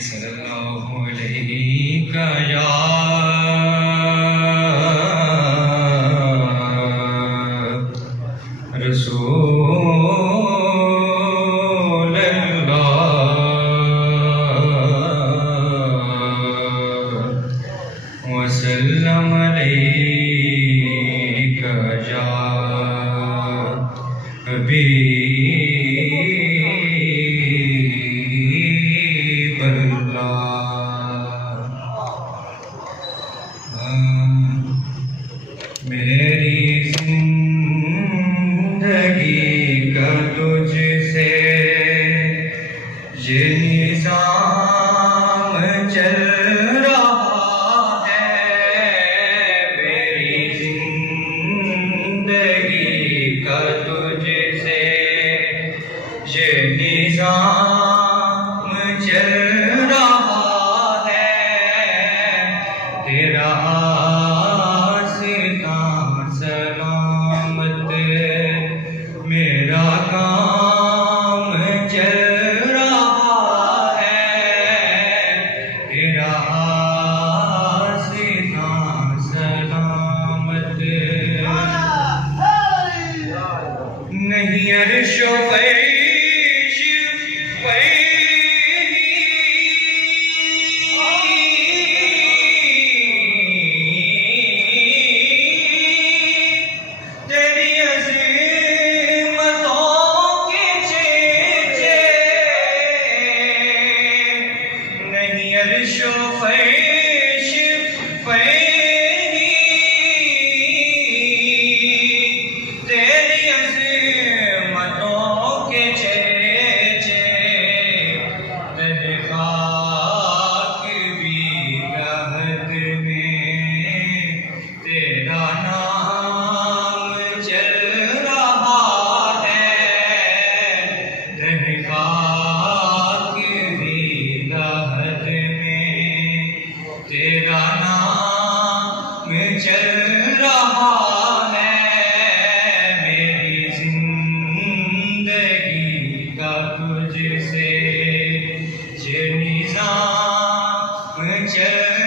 सल्लल्लाहु अलैहि या रसूल अल्लाह वसल्लम अलैका या हबीब मेरी जिंदगी का तुझसे ये निज़ाम चल रहा है। मेरी जिंदगी का तुझसे ये निज़ाम चल रहा है। तेरा सलामत मेरा काम चल रहा है। तेरा सलामत नहीं अर्शो तेरा नाम चल रहा है। मेरी जिंदगी का तुझसे ये निज़ाम चल